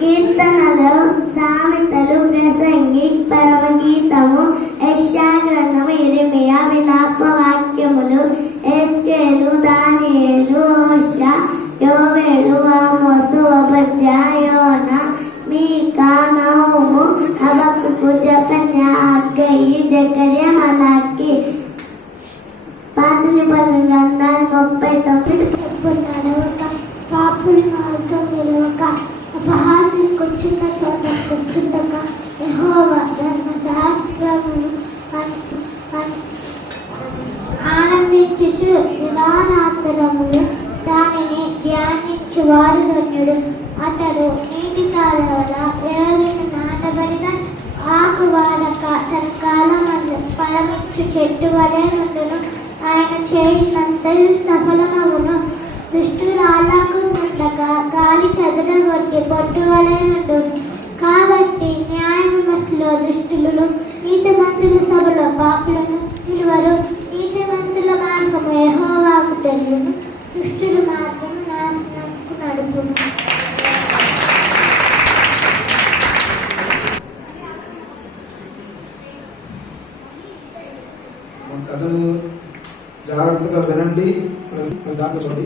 కీర్తనలు, సామెతలు, ప్రసంగి, పరమగీతము, యెషయా గ్రంథము, యిర్మీయా, విలాప వాక్యములు, ఎజ్కేలు, దానియేలు, హోషేయ, యోవేలు, ఆమోసు, ఓబద్యా, యోనా, మీకా, నహూము, హబక్కూకు, జెఫన్యా, హగ్గయి, జకర్యా, మలాకి. పాత నిబంధన గ్రంథాలు 39 చెప్పున్నాడు. ఒక పాపుల మార్గం నిలవక, అపహాస్యం కూర్చున్న చోట కూర్చుండక, యెహోవా ధర్మశాస్త్రమును ఆనందించుచు దివారాత్రములు దానిని ధ్యానించు వాడు ధన్యుడు. అతడు నీటి కాలువల వేరును నాటబడిన ఆకు వాడక తన కాలమందు ఫలమిచ్చు చెట్టు వలె నుండును. ఆయన చేయునంతయు సఫలమగును. దుష్టులు అలాగుండగా గాలి చెదరగొట్టి పొట్టు వలె నుండును. కాబట్టి న్యాయ విమర్శలో దుష్టులు, నీతిమంతుల సభలో పాపులను నిలువరు. నీతిమంతుల మార్గము యెహోవాకు తెలియను, దుష్టుల మార్గం నాశనముకు నడుపును. కథను జాగ్రత్తగా వినండి. దాంట్లో చూడండి,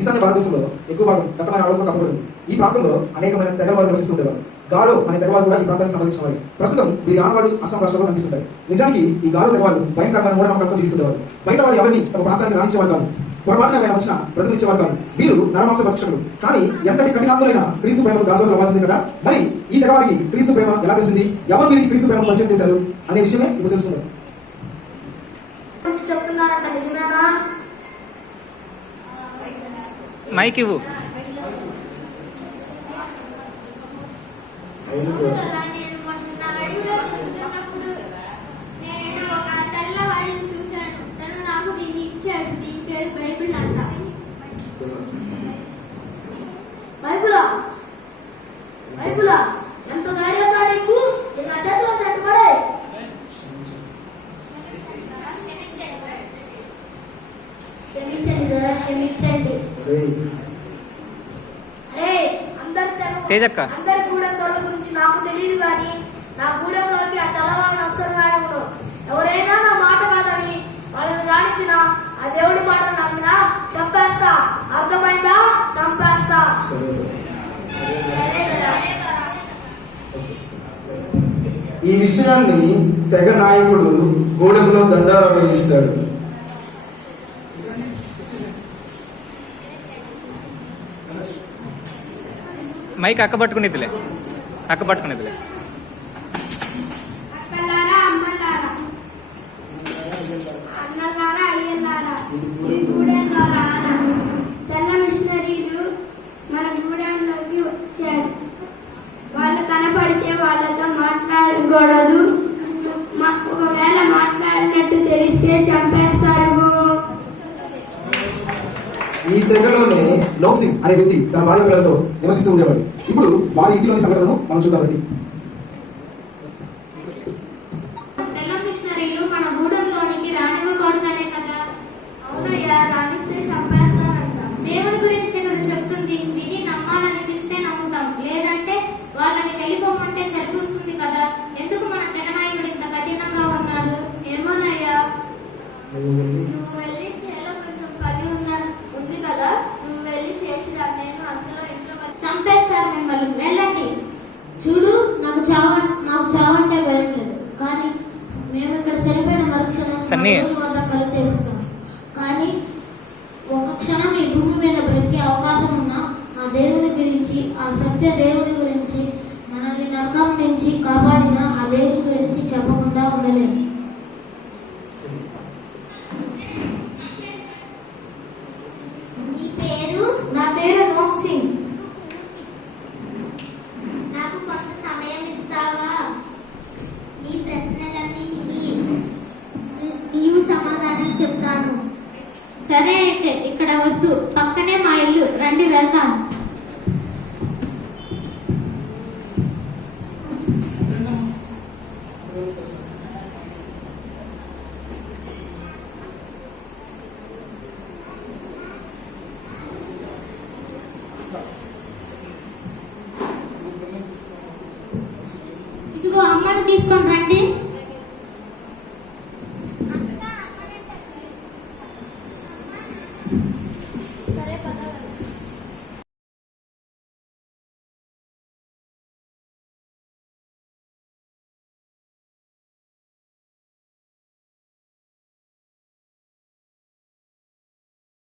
ఈశాన్య భారతదేశంలో ఎక్కువ భాగం దక్కన ఆడలకు కప్పబడింది. ఈ ప్రాంతంలో అనేకమైన తెగవారు నివసిస్తుండేవారు. గారో అనే తెగవారు కూడా ఈ ప్రాంతానికి సంబంధించిన వారు. ప్రస్తుతం వీరి ఆనవాళ్ళు అస్సాం రాష్ట్రంలో కనిపిస్తుంటాయి. నిజానికి ఈ గారో తెగవారు భయంకరమైన మూఢనమ్మకాలతో జీవిస్తుండేవారు. బయట వారు ఎవరిని తమ ప్రాంతానికి రాణించేవారు కాదు. పొరపాటున ఆయన వచ్చిన ప్రతినిధించేవారు కాదు. వీరు నరమాంస భక్షకులు. కానీ ఎంతటి కఠినాత్ములైన క్రీస్తు ప్రేమకు దాసులు అవ్వాల్సింది కదా. మరి ఈ తెగవారికి క్రీస్తు ప్రేమ ఎలా తెలిసింది, ఎవరు వీరికి క్రీస్తు ప్రేమను పరిచయం చేశారు అనే విషయమే ఇప్పుడు తెలుసుకుందాం. మైక్ ఇవ్వు. నేను ఒక తెల్లవాడిని చూశాను. తను నాకు దీన్ని ఇచ్చాడు. దీని పేరు బైబిల్ అంట. బైబిలా? బైబిలా? ఎంత ధైర్యం నీకు? నా చేతిలో చెట్టుపడే. క్షమించండి కదా, క్షమించండి. అరే అందరి గూడెం తొల గురించి నాకు తెలియదు, కానీ నా గూడెంలోకి ఆ తెల్లవాడిని వస్తారు. రాయడంలో ఎవరైనా నా మాట కాదని వాళ్ళని రాణించిన ఆ దేవుడి మాటను నమ్మినా చంపేస్తా. అర్థమైందా? చంపేస్తా. ఈ విషయాన్ని తెగ నాయకుడు గూడెంలో దండాలు వేయిస్తాడు. మైక్ అక్క పట్టుకునేదిలే. అక్కలారా, అమ్మలారా, అన్నలారా, అయ్యలారా, ఈ గూడెంలో రారా. తెల్ల మిషనరీలు మన గూడెంలోకి వచ్చారు. వాళ్ళు కనపడితే వాళ్ళతో మాట్లాడకూడదు. ఒకవేళ మాట్లాడినట్టు తెలిస్తే చంపేస్తారు. ఈ తెగలోనే నోక్సింగ్ అనే వ్యక్తి తన భార్య పిల్లలతో నివసిస్తూ ఉండేవాడు. ఇప్పుడు వారి ఇంటిలోని సంఘటనను మనం చూద్దామండి. తెల్ల మిషనరీలు మన గూడెంలోనికి రానివ్వకూడదనే కదా. అవునయ్యా, రాణిస్తే చంపేస్తారంట. దేవుడి గురించే కదా చెప్తుంది. విని నమ్మాలనిపిస్తే నమ్ముతాం, లేదంటే వాళ్ళని వెళ్ళిపోమంటే సరిపోతుంది కదా. ఎందుకు మన తెగ నాయకుడు ఇంత కఠినంగా ఉన్నాడు? ఏమోనయ్యా, నువ్వు వెళ్ళి చేలో కొంచెం పని ఉంది కదా, నువ్వు వెళ్ళి చేసిరా. నేను అందులో ఇంట్లో చంపేస్తారు మిమ్మల్ని, వెళ్ళండి. చూడు, నాకు చావంటే భయం లేదు, కానీ మేము ఇక్కడ చనిపోయిన మరుక్షణం సన్నీ. వద్ద కలు తెలుస్తాం. కానీ ఒక క్షణం ఈ భూమి మీద బ్రతికే అవకాశం ఉన్నా ఆ దేవుని గురించి, ఆ సత్య దేవుని గురించి, మనల్ని నరకం నుంచి కాపాడిన ఆ దేవుని గురించి చెప్పకుండా ఉండలేము. నీ పేరు? నా పేరు నోక్ సింగ్. నాకు కొంత సమయం ఇస్తావా? నీ ప్రశ్నలన్నిటికీ నీవు సమాధానం చెప్తాను. సరే, అయితే ఇక్కడ వద్దు, పక్కనే మా ఇల్లు, రండి వెళ్దాం. ఇదిగో అమ్మని తీసుకొని రండి.